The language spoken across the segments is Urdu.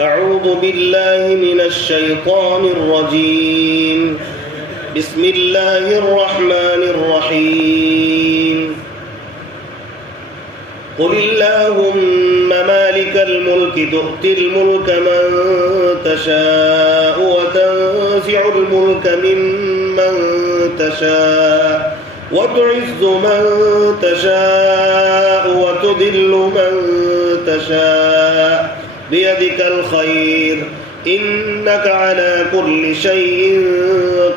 أعوذ بالله من الشيطان الرجيم بسم الله الرحمن الرحيم قل اللهم مالك الملك تؤتي الملك من تشاء وتنزع الملك ممن تشاء وتعز من تشاء وتذل من تشاء بيدك الخير إنك على كل شيء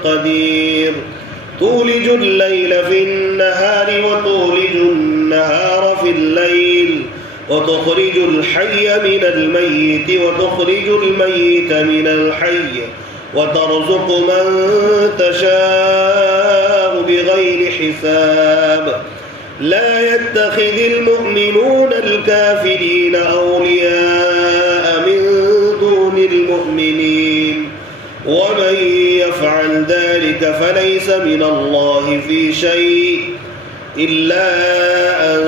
قدير تولج الليل في النهار وتولج النهار في الليل وتخرج الحي من الميت وتخرج الميت من الحي وترزق من تشاء بغير حساب لا يتخذ المؤمنون الكافرين أولياء من دون المؤمنين ومن يفعل ذلك فليس من الله في شيء إلا أن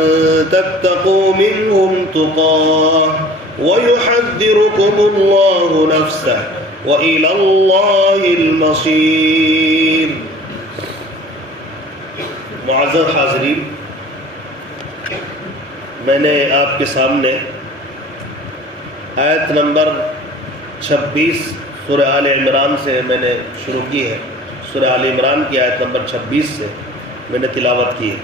تتقوا منهم تقاه ويحذركم الله نفسه وإلى الله المصير. معزز حاضرین، میں نے آپ کے سامنے آیت نمبر 26 سورہ آل عمران سے میں نے شروع کی ہے. سورہ آل عمران کی آیت نمبر 26 سے میں نے تلاوت کی ہے.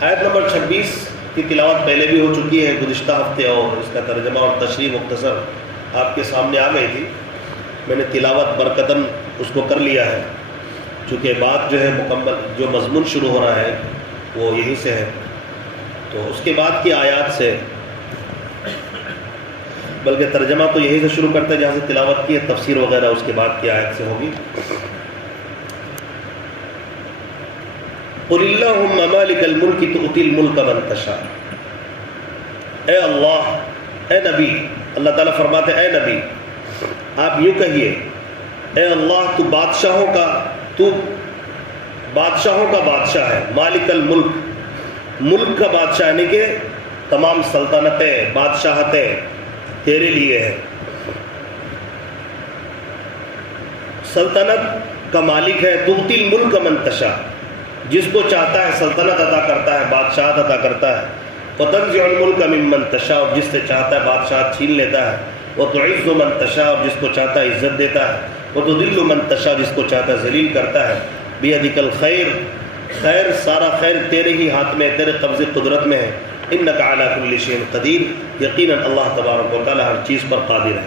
آیت نمبر 26 کی تلاوت پہلے بھی ہو چکی ہے گزشتہ ہفتے، اور اس کا ترجمہ اور تشریح مختصر آپ کے سامنے آ گئی تھی. میں نے تلاوت برکتاً اس کو کر لیا ہے، چونکہ بات جو ہے مکمل جو مضمون شروع ہو رہا ہے وہ یہیں سے ہے. تو اس کے بعد کی آیات سے، بلکہ ترجمہ تو یہیں سے شروع کرتے ہیں جہاں سے تلاوت کی ہے، تفسیر وغیرہ اس کے بعد کی آیت سے ہوگی. قل اللہم مالک الملک تؤتی الملک من تشاء. اے اللہ، اے نبی، اللہ تعالیٰ فرماتے ہیں اے نبی آپ یوں کہیے، اے اللہ تو بادشاہوں کا بادشاہ ہے. مالک الملک، ملک کا بادشاہ، یعنی کہ تمام سلطنتیں بادشاہتیں تیرے لیے ہے. سلطنت کا مالک ہے. تؤتی الملک من تشاء، جس کو چاہتا ہے سلطنت عطا کرتا ہے، بادشاہت عطا کرتا ہے. وتنزع الملک ممن تشاء، جس سے چاہتا ہے بادشاہت چھین لیتا ہے. وتعز من تشاء، جس کو چاہتا ہے عزت دیتا ہے. وتذل من تشاء، جس کو چاہتا ہے ذلیل کرتا ہے. بیدک الخیر، خیر سارا خیر تیرے ہی ہاتھ میں، تیرے قبض قدرت میں ہے. انک علی کل شیء قدیر، یقیناً اللہ تبارک و تعالی ہر چیز پر قادر ہے.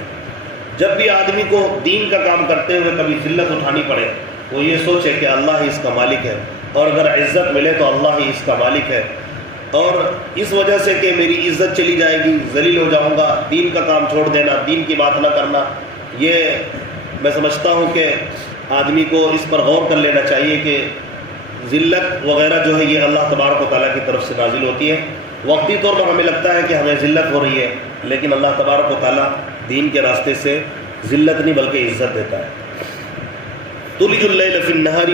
جب بھی آدمی کو دین کا کام کرتے ہوئے کبھی ذلت اٹھانی پڑے، وہ یہ سوچے کہ اللہ ہی اس کا مالک ہے، اور اگر عزت ملے تو اللہ ہی اس کا مالک ہے. اور اس وجہ سے کہ میری عزت چلی جائے گی، ذلیل ہو جاؤں گا، دین کا کام چھوڑ دینا، دین کی بات نہ کرنا، یہ میں سمجھتا ہوں کہ آدمی کو اس پر غور کر لینا چاہیے کہ ذلت وغیرہ جو ہے یہ اللہ تبارک و تعالیٰ کی طرف سے نازل ہوتی ہے. وقتی طور پر ہمیں لگتا ہے کہ ہمیں ذلت ہو رہی ہے، لیکن اللہ تبارک و تعالیٰ دین کے راستے سے ذلت نہیں بلکہ عزت دیتا ہے. تولج اللیل فی النہار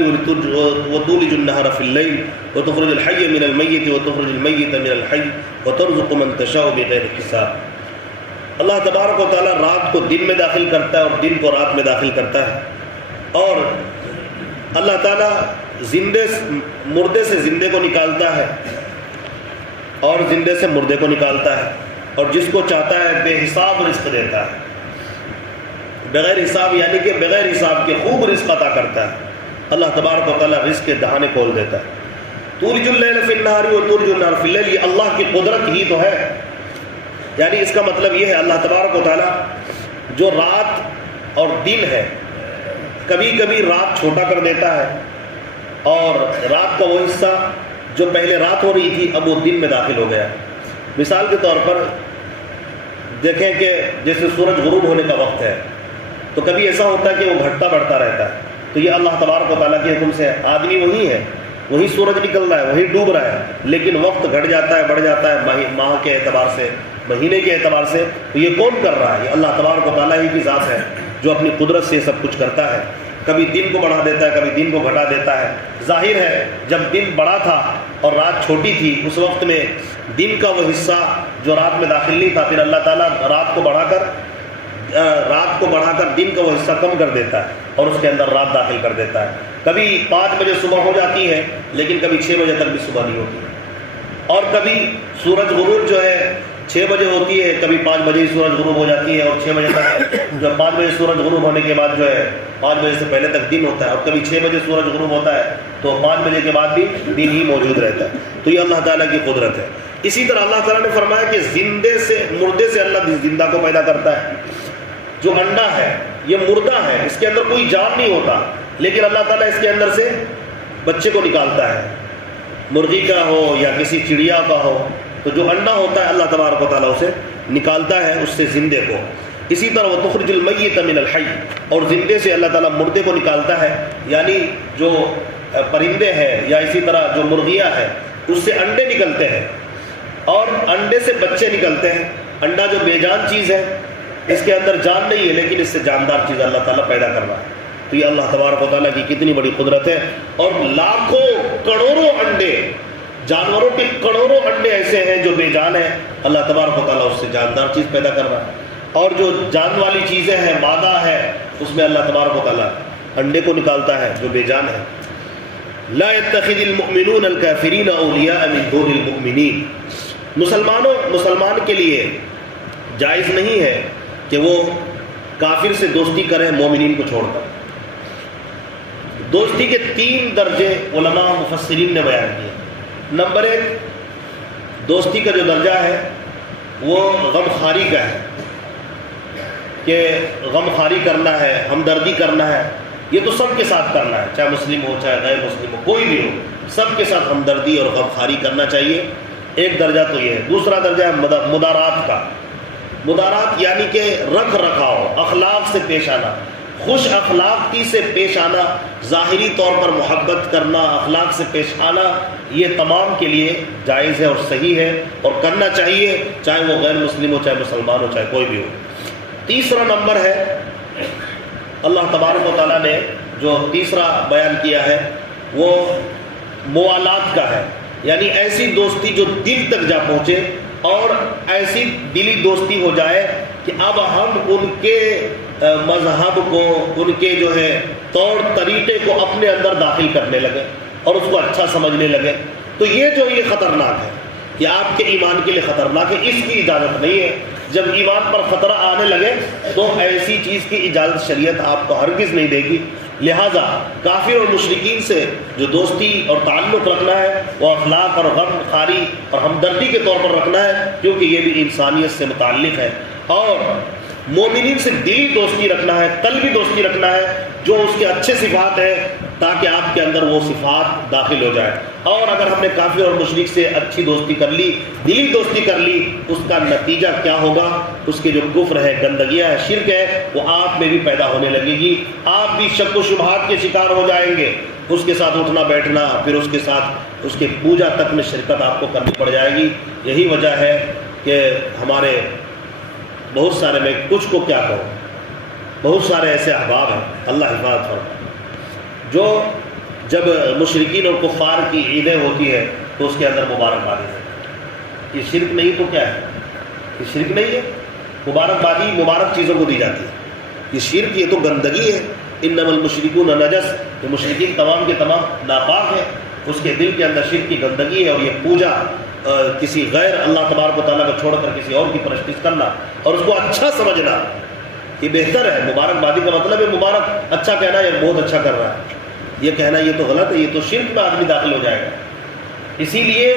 وتولج النہار فی اللیل وتخرج الحی من المیت وتخرج المیت من الحی وترزق من تشاء بغیر حساب. اللہ تبارک و تعالیٰ رات کو دن میں داخل کرتا ہے اور دن کو رات میں داخل کرتا ہے. اور اللہ تعالیٰ مردے سے زندے کو نکالتا ہے اور زندے سے مردے کو نکالتا ہے، اور جس کو چاہتا ہے بے حساب رزق دیتا ہے. بغیر حساب یعنی کہ بغیر حساب کے خوب رزق عطا کرتا ہے. اللہ تبارک و تعالیٰ رزق کے دہانے کھول دیتا ہے. تولج اللیل فی النہار وتولج النہار فی اللیل، یہ اللہ کی قدرت ہی تو ہے. یعنی اس کا مطلب یہ ہے اللہ تبارک و تعالیٰ جو رات اور دن ہے، کبھی کبھی رات چھوٹا کر دیتا ہے، اور رات کا وہ حصہ جو پہلے رات ہو رہی تھی اب وہ دن میں داخل ہو گیا. مثال کے طور پر دیکھیں کہ جیسے سورج غروب ہونے کا وقت ہے تو کبھی ایسا ہوتا ہے کہ وہ گھٹتا بڑھتا رہتا ہے، تو یہ اللہ تبارک و تعالیٰ کے حکم سے ہے. آدمی وہی ہے، وہی سورج نکل رہا ہے، وہی ڈوب رہا ہے، لیکن وقت گھٹ جاتا ہے، بڑھ جاتا ہے ماہ کے اعتبار سے، مہینے کے اعتبار سے. تو یہ کون کر رہا ہے؟ یہ اللہ تبارک و تعالیٰ ہی کی ذات ہے جو اپنی قدرت سے یہ سب کچھ کرتا ہے. کبھی دن کو بڑھا دیتا ہے، کبھی دن کو گھٹا دیتا ہے. ظاہر ہے جب دن بڑا تھا اور رات چھوٹی تھی اس وقت میں دن کا وہ حصہ جو رات میں داخل نہیں تھا، پھر اللہ تعالیٰ رات کو بڑھا کر دن کا وہ حصہ کم کر دیتا ہے اور اس کے اندر رات داخل کر دیتا ہے. کبھی 5 بجے صبح ہو جاتی ہے لیکن کبھی 6 بجے تک بھی صبح نہیں ہوتی ہے، اور کبھی سورج غروب جو ہے 6 بجے ہوتی ہے، کبھی 5 بجے ہی سورج غروب ہو جاتی ہے، اور 6 بجے تک جو 5 بجے سورج غروب ہونے کے بعد جو ہے 5 بجے سے پہلے تک دن ہوتا ہے، اور کبھی 6 بجے سورج غروب ہوتا ہے تو 5 بجے کے بعد بھی دن ہی موجود رہتا ہے. تو یہ اللہ تعالیٰ کی قدرت ہے. اسی طرح اللہ تعالیٰ نے فرمایا کہ مردے سے اللہ زندہ کو پیدا کرتا ہے. جو انڈا ہے یہ مردہ ہے، اس کے اندر کوئی جان نہیں ہوتا، لیکن اللہ تعالیٰ اس کے اندر سے بچے کو نکالتا ہے، مرغی کا ہو یا کسی چڑیا کا ہو. تو جو انڈا ہوتا ہے اللہ تبارک و تعالیٰ اسے نکالتا ہے اس سے زندے کو. اسی طرح وہ تخرج المیت من الحی، اور زندے سے اللہ تعالیٰ مردے کو نکالتا ہے، یعنی جو پرندے ہیں یا اسی طرح جو مرغیاں ہیں اس سے انڈے نکلتے ہیں اور انڈے سے بچے نکلتے ہیں. انڈا جو بے جان چیز ہے، اس کے اندر جان نہیں ہے، لیکن اس سے جاندار چیز اللہ تعالیٰ پیدا کر رہا ہے. تو یہ اللہ تبارک و تعالیٰ کی کتنی بڑی قدرت ہے. اور لاکھوں کروڑوں انڈے، جانوروں کے کروڑوں انڈے ایسے ہیں جو بے جان ہیں، اللہ تبارک و تعالیٰ اس سے جاندار چیز پیدا کر رہا ہے. اور جو جان والی چیزیں ہیں، مادہ ہے، اس میں اللہ تبارک و تعالیٰ انڈے کو نکالتا ہے جو بے جان ہے. لا يتخذ المؤمنون الكافرین اولیاء من دون المؤمنین، مسلمان کے لیے جائز نہیں ہے کہ وہ کافر سے دوستی کرے مومنین کو چھوڑ کر. دوستی کے 3 درجے علماء مفسرین نے بیان کیے. نمبر 1، دوستی کا جو درجہ ہے وہ غم خاری کا ہے، کہ غم خاری کرنا ہے، ہمدردی کرنا ہے. یہ تو سب کے ساتھ کرنا ہے، چاہے مسلم ہو چاہے غیر مسلم ہو، کوئی بھی ہو، سب کے ساتھ ہمدردی اور غم خاری کرنا چاہیے. ایک درجہ تو یہ ہے. دوسرا درجہ ہے مدارات کا. مدارات یعنی کہ رکھ رکھاؤ، اخلاق سے پیش آنا، خوش اخلاقی سے پیش آنا، ظاہری طور پر محبت کرنا، اخلاق سے پیش آنا، یہ تمام کے لیے جائز ہے اور صحیح ہے اور کرنا چاہیے، چاہے وہ غیر مسلم ہو چاہے مسلمان ہو چاہے کوئی بھی ہو. تیسرا نمبر ہے اللہ تبارک و تعالیٰ نے جو تیسرا بیان کیا ہے وہ موالات کا ہے، یعنی ایسی دوستی جو دل تک جا پہنچے اور ایسی دلی دوستی ہو جائے کہ اب ہم ان کے مذہب کو، ان کے جو ہے طور طریقے کو اپنے اندر داخل کرنے لگے اور اس کو اچھا سمجھنے لگے. تو یہ خطرناک ہے، یہ آپ کے ایمان کے لیے خطرناک ہے، اس کی اجازت نہیں ہے. جب ایمان پر خطرہ آنے لگے تو ایسی چیز کی اجازت شریعت آپ کو ہرگز نہیں دے گی. لہٰذا کافر اور مشرکین سے جو دوستی اور تعلق رکھنا ہے وہ اخلاق اور غم خاری اور ہمدردی کے طور پر رکھنا ہے، کیونکہ یہ بھی انسانیت سے متعلق ہے. اور مومنین سے دلی دوستی رکھنا ہے، قلبی دوستی رکھنا ہے، جو اس کے اچھے صفات ہیں تاکہ آپ کے اندر وہ صفات داخل ہو جائے. اور اگر ہم نے کافر اور مشرک سے اچھی دوستی کر لی، دلی دوستی کر لی، اس کا نتیجہ کیا ہوگا؟ اس کے جو کفر ہے، گندگیاں ہے، شرک ہے، وہ آپ میں بھی پیدا ہونے لگے گی. آپ بھی شک و شبہات کے شکار ہو جائیں گے. اس کے ساتھ اٹھنا بیٹھنا، پھر اس کے ساتھ اس کے پوجا تک میں شرکت آپ کو کرنی پڑ جائے گی. یہی وجہ ہے کہ ہمارے بہت سارے، میں کچھ کو کیا کہوں، بہت سارے ایسے احباب ہیں، اللہ حفاظت فرمائے، جو جب مشرکین اور کفار کی عیدیں ہوتی ہے تو اس کے اندر مبارکبادی ہے. یہ شرک نہیں تو کیا ہے؟ یہ شرک نہیں ہے. مبارکبادی مبارک چیزوں کو دی جاتی ہے. یہ شرک، یہ تو گندگی ہے. انما المشرکون نجس، یہ مشرکین تمام کے تمام ناپاک ہیں. اس کے دل کے اندر شرک کی گندگی ہے، اور یہ پوجا کسی غیر اللہ تبارک و تعالیٰ کو چھوڑ کر کسی اور کی پرستش کرنا اور اس کو اچھا سمجھنا، یہ بہتر ہے. مبارکبادی کا مطلب ہے مبارک اچھا کہنا، یہ بہت اچھا کر رہا ہے. یہ کہنا یہ تو غلط ہے، یہ تو شرک میں آدمی داخل ہو جائے گا. اسی لیے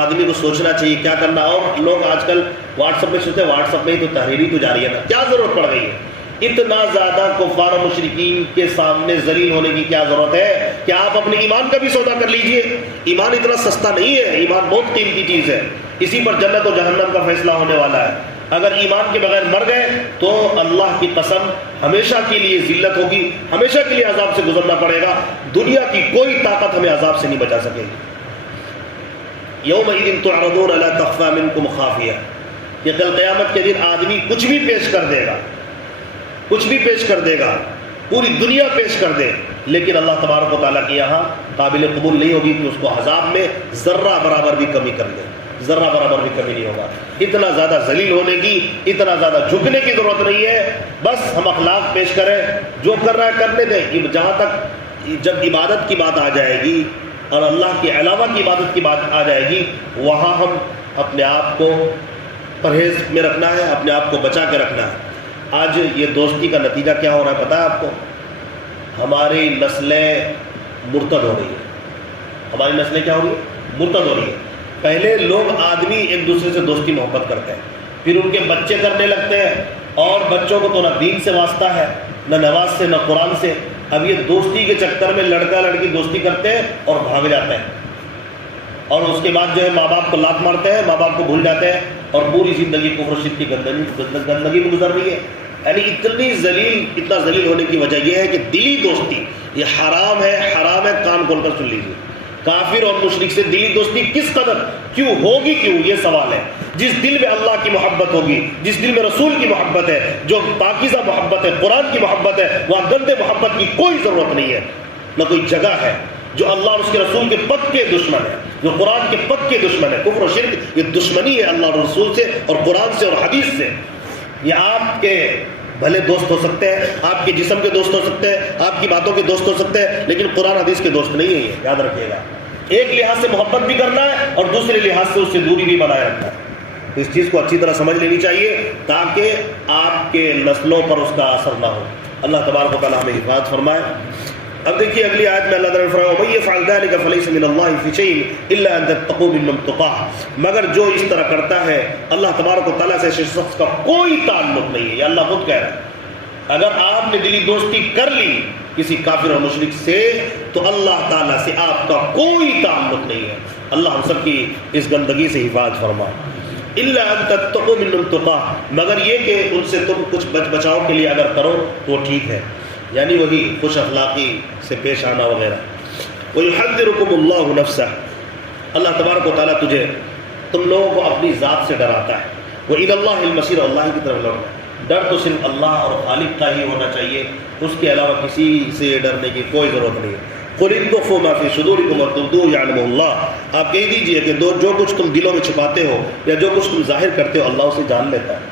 آدمی کو سوچنا چاہیے کیا کرنا. اور لوگ آج کل واٹس ایپ میں سوچتے ہیں واٹس ایپ میں ہی تو تحریری تو جاری ہے نا، کیا ضرورت پڑ گئی ہے؟ اتنا زیادہ کفار و مشرکین کے سامنے ذلیل ہونے کی کیا ضرورت ہے کہ آپ اپنے ایمان کا بھی سودا کر لیجئے. ایمان اتنا سستا نہیں ہے، ایمان بہت قیمتی چیز ہے. اسی پر جنت و جہنم کا فیصلہ ہونے والا ہے. اگر ایمان کے بغیر مر گئے تو اللہ کی قسم ہمیشہ کے لیے ذلت ہوگی، ہمیشہ کے لیے عذاب سے گزرنا پڑے گا. دنیا کی کوئی طاقت ہمیں عذاب سے نہیں بچا سکے گی. یومئذ تعرضون لا تخفی منکم خافیہ، کہ کل قیامت کے دن آدمی کچھ بھی پیش کر دے گا، کچھ بھی پیش کر دے گا، پوری دنیا پیش کر دے، لیکن اللہ تبارک و تعالیٰ کے یہاں قابل قبول نہیں ہوگی کہ اس کو عذاب میں ذرہ برابر بھی کمی کر دے. ذرہ برابر بھی کمی نہیں ہوگا. اتنا زیادہ ذلیل ہونے کی، اتنا زیادہ جھکنے کی ضرورت نہیں ہے. بس ہم اخلاق پیش کریں، جو کر رہا ہے کرنے دیں. جہاں تک جب عبادت کی بات آ جائے گی اور اللہ کے علاوہ کی عبادت کی بات آ جائے گی، وہاں ہم اپنے آپ کو پرہیز میں رکھنا ہے، اپنے آپ کو بچا کے رکھنا ہے. آج یہ دوستی کا نتیجہ کیا ہو رہا ہے پتہ ہے آپ کو؟ ہماری نسلیں مرتد ہو رہی ہیں. ہماری نسلیں کیا ہو رہی ہیں؟ مرتد ہو رہی ہیں. پہلے لوگ آدمی ایک دوسرے سے دوستی محبت کرتے ہیں، پھر ان کے بچے کرنے لگتے ہیں، اور بچوں کو تو نہ دین سے واسطہ ہے، نہ نماز سے، نہ قرآن سے. اب یہ دوستی کے چکر میں لڑکا لڑکی دوستی کرتے ہیں اور بھاگ جاتے ہیں، اور اس کے بعد جو ہے ماں باپ کو لات مارتے ہیں، ماں باپ کو بھول جاتے ہیں، اور پوری زندگی کفر و شرک کی گندگی میں گزر رہی ہے. یعنی اتنا ذلیل ہونے کی وجہ یہ ہے کہ دلی دوستی یہ حرام ہے. حرام ہے، کان کھول کر سن لیجیے. کافر اور مشرک سے دلی دوستی کس قدر کیوں ہوگی؟ کیوں؟ یہ سوال ہے. جس دل میں اللہ کی محبت ہوگی، جس دل میں رسول کی محبت ہے، جو پاکیزہ محبت ہے، قرآن کی محبت ہے، وہاں گندے محبت کی کوئی ضرورت نہیں ہے، نہ کوئی جگہ ہے. جو اللہ اور اس کے رسول کے پکے دشمن ہے، جو قرآن کے پکے دشمن ہے، کفر و شرک یہ دشمنی ہے اللہ اور رسول سے اور قرآن سے اور حدیث سے. یہ آپ کے بھلے دوست ہو سکتے ہیں، آپ کے جسم کے دوست ہو سکتے ہیں، آپ کی باتوں کے دوست ہو سکتے ہیں، لیکن قرآن حدیث کے دوست نہیں ہیں. یہ یاد رکھیے گا. ایک لحاظ سے محبت بھی کرنا ہے اور دوسرے لحاظ سے اس سے دوری بھی بنائے رکھنا ہے. اس چیز کو اچھی طرح سمجھ لینی چاہیے تاکہ آپ کے نسلوں پر اس کا اثر نہ ہو. اللہ تبارک و تعالیٰ ہمیں حفاظت فرمائے. اب دیکھیے اگلی آیت میں اللہ تعالیٰ نے فرمایا وَمَن يَفْعَلْ ذَلِكَ فَلَيْسَ مِنَ اللَّهِ فِي شَيْءٍ إِلَّا أَن تَتَّقُوا مِنْهُمْ تُقَاةً. مگر جو اس طرح کرتا ہے اللہ تبارک و تعالیٰ سے شخص کا کوئی تعلق نہیں ہے. یہ اللہ خود کہہ رہا ہے. اگر آپ نے دلی دوستی کر لی کسی کافر اور مشرک سے تو اللہ تعالیٰ سے آپ کا کوئی تعلق نہیں ہے. اللہ ہم سب کی اس گندگی سے حفاظت فرمائے. الا ان تتقوا منهم تقاة، مگر یہ کہ ان سے تم کچھ بچاؤ کے لیے اگر کرو تو ٹھیک ہے، یعنی وہی خوش اخلاقی سے پیش آنا وغیرہ. وَيُحَذِّرُكُمُ اللَّهُ نَفْسَهُ، اللہ تبارک و تعالیٰ تم لوگوں کو اپنی ذات سے ڈراتا ہے. وَإِلَى اللَّهِ الْمَصِيرُ، اللہ کی طرف لوٹنا. ڈر تو صرف اللہ اور خالق کا ہی ہونا چاہیے، اس کے علاوہ کسی سے ڈرنے کی کوئی ضرورت نہیں ہے. قُلِ اخْفُوا مَا فِي صُدُورِكُمْ وَتُبْدُوهُ يَعْلَمُهُ اللَّهُ، آپ کہہ دیجئے کہ جو کچھ تم دلوں میں چھپاتے ہو یا جو کچھ تم ظاہر کرتے ہو اللہ اسے جان لیتا ہے.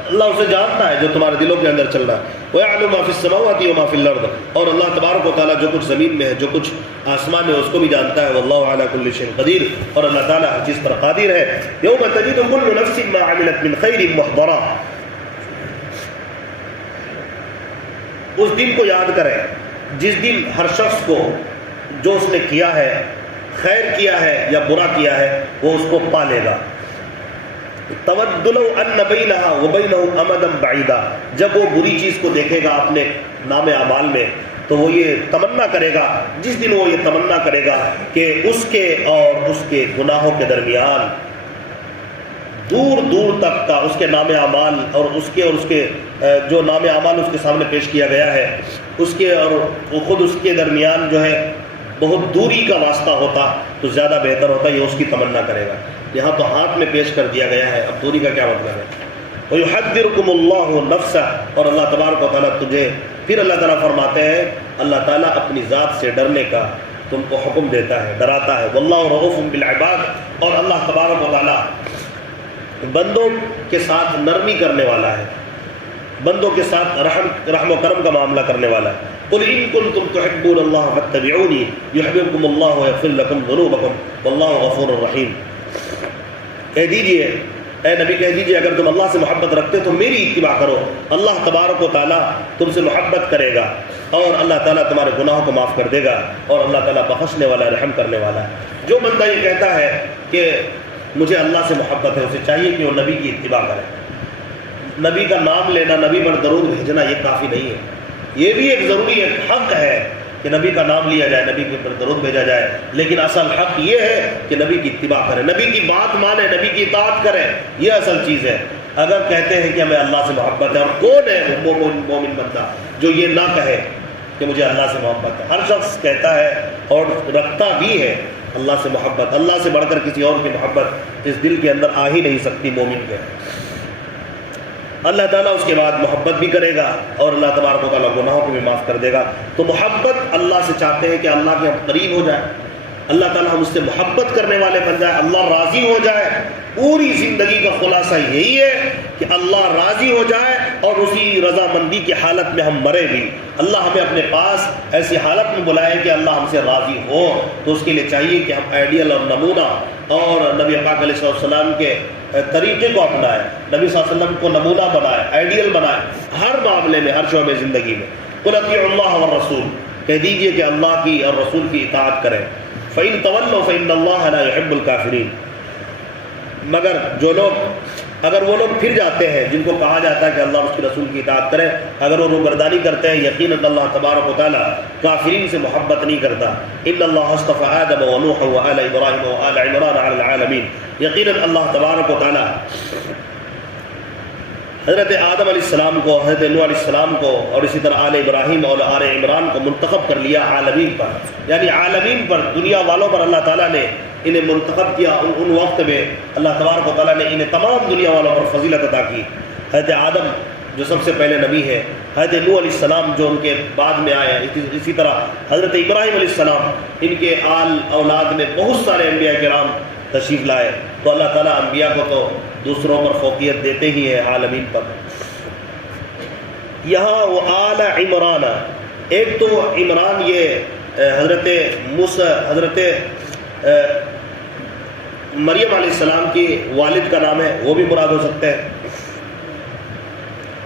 اللہ اسے جانتا ہے جو تمہارے دلوں کے اندر چل رہا ہے. وَيَعْلَمُ مَا فِي السَّمَاوَاتِ وَمَا فِي الْأَرْضِ، اور اللہ تبارک و تعالیٰ جو کچھ زمین میں ہے، جو کچھ آسمان میں ہے، اس کو بھی جانتا ہے. وَاللَّهُ عَلَى كُلِّ شَيْءٍ قَدِيرٌ، اور اللہ تعالیٰ ہر چیز پر قادر ہے. يَوْمَ تَجِدُ كُلُّ نَفْسٍ مَا عَمِلَتْ مِنْ خَيْرٍ مُحْضَرًا، اس دن کو یاد کریں جس دن ہر شخص کو جو اس نے کیا ہے، خیر کیا ہے یا برا کیا ہے، وہ اس کو پا لے گا. تود لو ان بینہا وبینہ امدا بعیدا، جب وہ بری چیز کو دیکھے گا اپنے نام اعمال میں تو وہ یہ تمنا کرے گا، جس دن وہ یہ تمنا کرے گا کہ اس کے اور اس کے گناہوں کے درمیان دور دور تک کا اس کے نام اعمال اور اس کے جو نام اعمال اس کے سامنے پیش کیا گیا ہے اس کے اور خود اس کے درمیان جو ہے بہت دوری کا واسطہ ہوتا تو زیادہ بہتر ہوتا. یہ اس کی تمنا کرے گا. یہاں تو ہاتھ میں پیش کر دیا گیا ہے، اب دوری کا کیا مطلب ہے. وَيُحَذِّرُكُمُ اللَّهُ نَفْسَهُ، اور اللہ تبارک و تعالیٰ پھر اللہ تعالیٰ فرماتے ہیں اللہ تعالیٰ اپنی ذات سے ڈرنے کا تم کو حکم دیتا ہے، ڈراتا ہے. وَاللَّهُ رَءُوفٌ بِالْعِبَادِ، اور اللہ تبارک و تعالیٰ بندوں کے ساتھ نرمی کرنے والا ہے، بندوں کے ساتھ رحم و کرم کا معاملہ کرنے والا ہے. قُلْ إِن كُنتُمْ تُحِبُّونَ اللَّهَ فَاتَّبِعُونِي يُحْبِبْكُمُ اللَّهُ وَيَغْفِرْ لَكُمْ ذُنُوبَكُمْ وَاللَّهُ غَفُورٌ رَحِيمٌ. کہہ دیجئے اے نبی، کہہ دیجئے اگر تم اللہ سے محبت رکھتے تو میری اتباع کرو. اللہ تبارک و تعالیٰ تم سے محبت کرے گا اور اللہ تعالیٰ تمہارے گناہوں کو معاف کر دے گا، اور اللہ تعالیٰ بخشنے والا ہے، رحم کرنے والا ہے. جو بندہ یہ کہتا ہے کہ مجھے اللہ سے محبت ہے، اسے چاہیے کہ وہ نبی کی اتباع کرے. نبی کا نام لینا، نبی پر درود بھیجنا یہ کافی نہیں ہے. یہ بھی ایک ضروری حق ہے کہ نبی کا نام لیا جائے، نبی کے پر درود بھیجا جائے، لیکن اصل حق یہ ہے کہ نبی کی اتباع کریں، نبی کی بات مانیں، نبی کی اطاعت کریں. یہ اصل چیز ہے. اگر کہتے ہیں کہ ہمیں اللہ سے محبت ہے، اور کون ہے مومن بندہ جو یہ نہ کہے کہ مجھے اللہ سے محبت ہے؟ ہر شخص کہتا ہے اور رکھتا بھی ہے اللہ سے محبت. اللہ سے بڑھ کر کسی اور کی محبت اس دل کے اندر آ ہی نہیں سکتی مومن کے. اللہ تعالیٰ اس کے بعد محبت بھی کرے گا اور اللہ تبارک و تعالیٰ گناہوں کو بھی معاف کر دے گا. تو محبت اللہ سے چاہتے ہیں کہ اللہ کے ہم قریب ہو جائیں، اللہ تعالیٰ ہم اس سے محبت کرنے والے بن جائے، اللہ راضی ہو جائے۔ پوری زندگی کا خلاصہ یہی ہے کہ اللہ راضی ہو جائے اور اسی رضامندی کی حالت میں ہم مرے بھی۔ اللہ ہمیں اپنے پاس ایسی حالت میں بلائے کہ اللہ ہم سے راضی ہو، تو اس کے لیے چاہیے کہ ہم آئیڈیل اور نمونہ اور نبی پاک علیہ السلام کے طریقے کو اپنائیں، نبی صلی اللہ علیہ وسلم کو نمونہ بنائیں، آئیڈیل بنائیں ہر معاملے میں، ہر شعبے زندگی میں۔ قل اطیعوا اللہ والرسول، کہہ دیجئے کہ اللہ کی اور رسول کی اطاعت کریں۔ فَإِن تَوَلَّوْا فَإِنَّ اللَّهَ لَا يُحِبُّ الْكَافِرِينَ، مگر جو لوگ، اگر وہ لوگ پھر جاتے ہیں جن کو کہا جاتا ہے کہ اللہ اور اس کے رسول کی اطاعت کریں، اگر وہ روگردانی کرتے ہیں، یقیناً اللہ تبارک و تعالیٰ کافرین سے محبت نہیں کرتا۔ إِنَّ اللَّهَ اصْطَفَىٰ آدَمَ وَنُوحًا وَآلَ إِبْرَاهِيمَ وَآلَ عِمْرَانَ عَلَى الْعَالَمِينَ، یقیناً اللہ تبارک و تعالیٰ حضرت آدم علیہ السلام کو، حضرت نوح علیہ السلام کو اور اسی طرح آل ابراہیم اور آل عمران کو منتخب کر لیا عالمین پر، یعنی عالمین پر، دنیا والوں پر اللہ تعالیٰ نے انہیں منتخب کیا۔ ان وقت میں اللہ تبارک و تعالیٰ نے انہیں تمام دنیا والوں پر فضیلت عطا کی۔ حضرت آدم جو سب سے پہلے نبی ہے، حضرت نوح علیہ السلام جو ان کے بعد میں آئے، اسی طرح حضرت ابراہیم علیہ السلام، ان کے آل اولاد میں بہت سارے انبیاء کرام تشریف لائے۔ تو اللہ تعالیٰ انبیاء کو تو دوسروں پر فوقیت دیتے ہی ہیں عالمین پر۔ یہاں وہ آل عمران، ایک تو عمران یہ حضرت حضرت مریم علیہ السلام کی والد کا نام ہے، وہ بھی مراد ہو سکتا ہے۔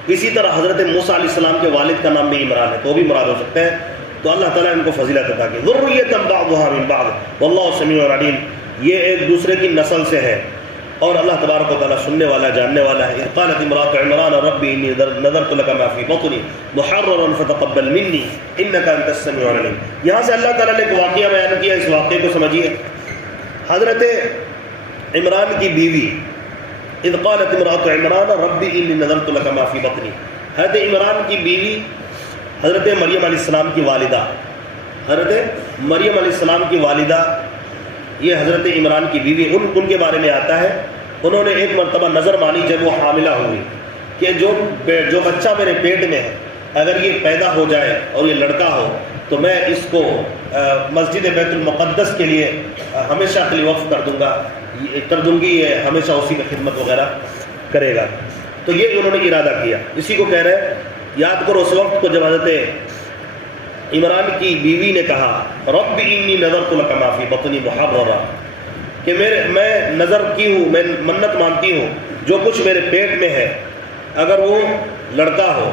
اسی طرح حضرت موسیٰ علیہ السلام کے والد کا نام بھی عمران ہے، تو وہ بھی مراد ہو سکتا ہے۔ تو اللہ تعالیٰ ان کو فضیلت عطا کی۔ ذریۃ بعضھا من بعض واللہ سمیع علیم، یہ ایک دوسرے کی نسل سے ہے اور اللہ تبارک و تعالیٰ سننے والا، جاننے والا ہے۔ اذ قالت امرأة عمران ربی انی نذرت لک ما فی بطنی محررا فتقبل منی انک انت السمیع العلیم۔ یہاں سے اللہ تعالیٰ نے ایک واقعہ بیان کیا، اس واقعے کو سمجھیے۔ حضرت عمران کی بیوی، اذ قالت امرأة عمران ربی انی نذرت لک ما فی بطنی، حضرت عمران کی بیوی حضرت مریم علیہ السلام کی والدہ، حضرت مریم علیہ السلام کی والدہ، یہ حضرت عمران کی بیوی، ان کے بارے میں آتا ہے انہوں نے ایک مرتبہ نظر مانی جب وہ حاملہ ہوئی کہ جو بچہ میرے پیٹ میں ہے اگر یہ پیدا ہو جائے اور یہ لڑکا ہو تو میں اس کو مسجد بیت المقدس کے لیے ہمیشہ کے لیے وقف کر دوں گی، یہ ہمیشہ اسی میں خدمت وغیرہ کرے گا۔ تو یہ انہوں نے ارادہ کیا، اسی کو کہہ رہے ہیں۔ یاد کرو اس وقت کو جب حضرت عمران کی بیوی نے کہا رب انی نذرت لک ما فی بطنی محررا، کہ میں نظر کی ہوں، میں منت مانتی ہوں جو کچھ میرے پیٹ میں ہے اگر وہ لڑکا ہو،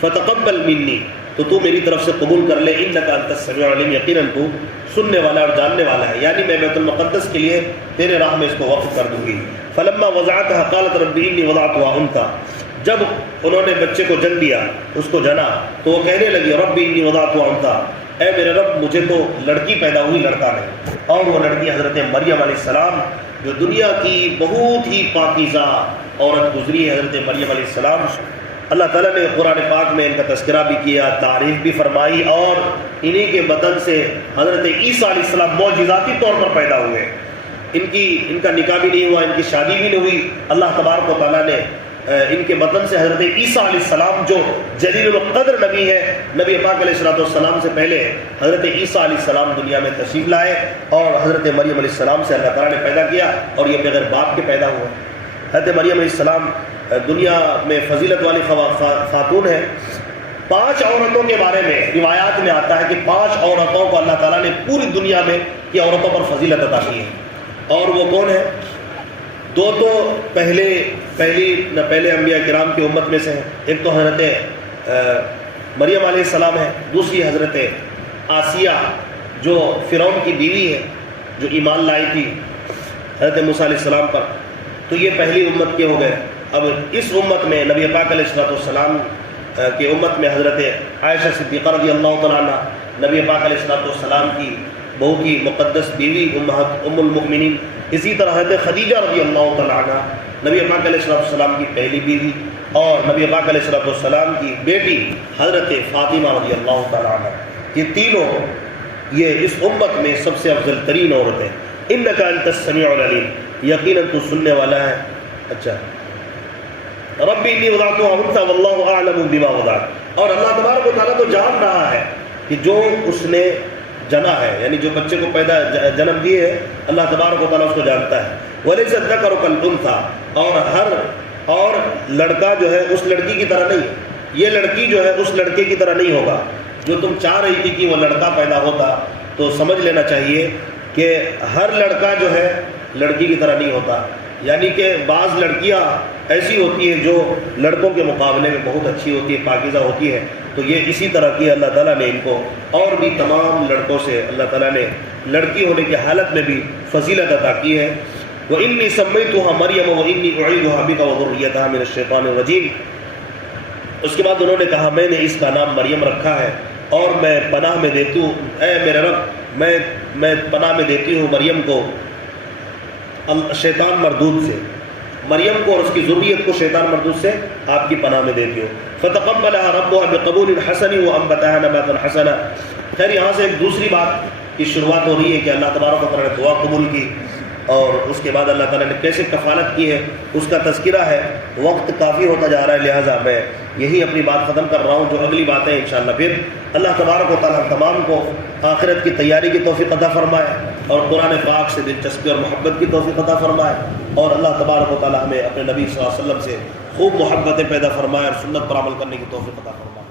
فتقبل منی، تو میری طرف سے قبول کر لے، انک انت السمیع العلیم، یقیناً تو سننے والا اور جاننے والا ہے، یعنی میں بیت المقدس کے لیے تیرے راہ میں اس کو وقف کر دوں گی۔ فلما وضعتها قالت رب انی وضعتها انثى، جب انہوں نے بچے کو جن دیا، اس کو جنا، تو وہ کہنے لگی رب انی وضعتها انثى، اے میرے رب مجھے تو لڑکی پیدا ہوئی، لڑکا نہیں۔ اور وہ لڑکی حضرت مریم علیہ السلام جو دنیا کی بہت ہی پاکیزہ عورت گزری ہے، حضرت مریم علیہ السلام، اللہ تعالیٰ نے قرآن پاک میں ان کا تذکرہ بھی کیا، تعریف بھی فرمائی، اور انہی کے بدن سے حضرت عیسیٰ علیہ السلام معجزاتی طور پر پیدا ہوئے۔ ان کا نکاح بھی نہیں ہوا، ان کی شادی بھی نہیں ہوئی، اللہ تبارک و تعالیٰ نے ان کے بدن سے حضرت عیسیٰ علیہ السلام جو جلیل القدر نبی ہے، نبی پاک علیہ السلام سے پہلے حضرت عیسیٰ علیہ السلام دنیا میں تشریف لائے، اور حضرت مریم علیہ السلام سے اللہ تعالیٰ نے پیدا کیا، اور یہ بغیر باپ کے پیدا ہوا۔ حضرت مریم علیہ السلام دنیا میں فضیلت والی خاتون ہے۔ 5 عورتوں کے بارے میں روایات میں آتا ہے کہ 5 عورتوں کو اللہ تعالیٰ نے پوری دنیا میں کی عورتوں پر فضیلت عطا کی ہے، اور وہ کون ہے؟ 2 تو پہلے انبیاء کرام کی امت میں سے ہیں، ایک تو حضرت مریم علیہ السلام ہے، دوسری حضرت آسیہ جو فرعون کی بیوی ہے، جو ایمان لائی تھی حضرت موسیٰ علیہ السلام پر۔ تو یہ پہلی امت کے ہو گئے۔ اب اس امت میں نبی پاک علیہ السلام کی امت میں حضرت عائشہ صدیقہ رضی اللہ تعالیٰ عنہ، نبی پاک علیہ السلام کی بہت ہی مقدس بیوی ام المؤمنین، اسی طرح حضرت خدیجہ رضی اللہ تعالیٰ عنہ، نبی پاک علیہ السلام کی پہلی بیوی، اور نبی پاک علیہ السلام کی بیٹی حضرت فاطمہ رضی اللہ تعالیٰ عنہ، یہ تینوں یہ اس امت میں سب سے افضل ترین عورت ہیں۔ انک انت السمیع العلیم، یقیناً تو سننے والا ہے۔ اچھا، رب انی وضعتها انثى واللہ اعلم بما وضعت، اور اللہ تبارک و تعالیٰ تو جان رہا ہے کہ جو اس نے جنا ہے، یعنی جو بچے کو جنم دیے ہے اللہ تبارک و تعالیٰ اس کو جانتا ہے۔ وَلَيْسَ الذَّكَرُ كَالْأُنثَىٰ، اور لڑکا جو ہے اس لڑکی کی طرح نہیں، یہ لڑکی جو ہے اس لڑکے کی طرح نہیں ہوگا۔ جو تم چاہ رہی تھی کہ وہ لڑکا پیدا ہوتا، تو سمجھ لینا چاہیے کہ ہر لڑکا جو ہے لڑکی کی طرح نہیں ہوتا، یعنی کہ بعض لڑکیاں ایسی ہوتی ہیں جو لڑکوں کے مقابلے میں بہت اچھی ہوتی ہے، پاکیزہ ہوتی ہے، تو یہ اسی طرح کی اللہ تعالیٰ نے ان کو اور بھی تمام لڑکوں سے اللہ تعالیٰ نے لڑکی ہونے کی حالت میں بھی فضیلت عطا کی ہے۔ وَإِنِّي سَمَّيْتُهَا مَرْيَمَ وَإِنِّي أُعِيذُهَا بِكَ وَذُرِّيَّتَهَا مِنَ الشَّيْطَانِ الرَّجِيمِ۔ اس کے بعد انہوں نے کہا میں نے اس کا نام مریم رکھا ہے اور میں پناہ میں دیتی ہوں، اے میرے رب میں پناہ میں دیتی ہوں مریم کو شیطان مردود سے، مریم کو اور اس کی ذریت کو شیطان مردود سے آپ کی پناہ میں دیتی ہوں۔ فَتَقَبَّلَهَا رَبُّهَا بِقَبُولٍ حَسَنٍ وَأَنبَتَهَا نَبَاتًا حَسَنًا۔ خیر یہاں سے ایک دوسری بات کی شروعات ہو رہی ہے کہ اللہ تبارک و تعالیٰ نے دعا قبول کی، اور اس کے بعد اللہ تعالیٰ نے کیسے کفالت کی ہے اس کا تذکرہ ہے۔ وقت کافی ہوتا جا رہا ہے، لہٰذا میں یہی اپنی بات ختم کر رہا ہوں، جو اگلی باتیں انشاءاللہ پھر اللہ تبارک و تعالیٰ تمام کو آخرت کی تیاری کی توفیق عطا فرمائے، اور قرآن پاک سے دلچسپی اور محبت کی توفیق عطا فرمائے، اور اللہ تبارک و تعالیٰ ہمیں اپنے نبی صلی اللہ علیہ وسلم سے خوب محبتیں پیدا فرمائے اور سنت پر عمل کرنے کی توفیق عطا فرمائے۔